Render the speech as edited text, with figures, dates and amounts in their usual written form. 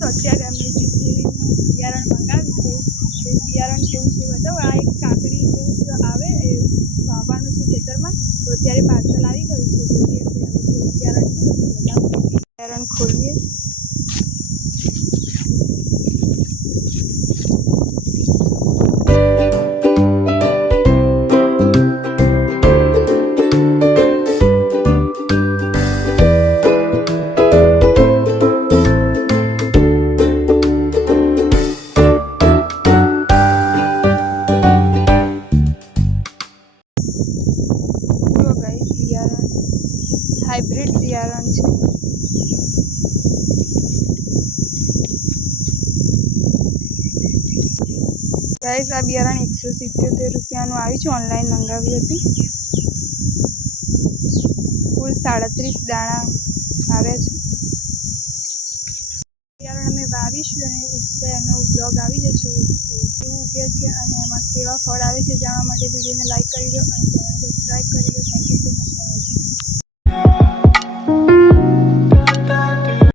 તો અત્યારે અમે જે કેરીનું બિયારણ મંગાવ્યું છે તે બિયારણ કેવું છે બતાવો. આ એક કાકડી જેવું આવે એ વાવવાનું છે ખેતરમાં, તો અત્યારે પાર્સલ આવી ગયું છે. જોઈએ કે હવે કેવું બિયારણ છે, તમને બતાવો. બિયારણ ખોલીએ. જુઓ ગાઈસ, બિયારણ હાઇબ્રિડ બિયારણ છે. ગાઈસ, આ બિયારણ 177 રૂપિયાનું આવ્યું છે. ઓનલાઈન મંગાવ્યું હતું. કુલ 37 દાણા આવ્યા છે. બિયારણ અમે વાવીશું અને ઉગશે એનો બ્લોગ આવી જશે. તો કેવું ઉગે છે અને એમાં કેવા ફળ આવે છે જાણવા માટે વિડીયોને લાઈક કરી દો અને ચેનલને સબસ્ક્રાઈબ કરી દો. Thank you so much.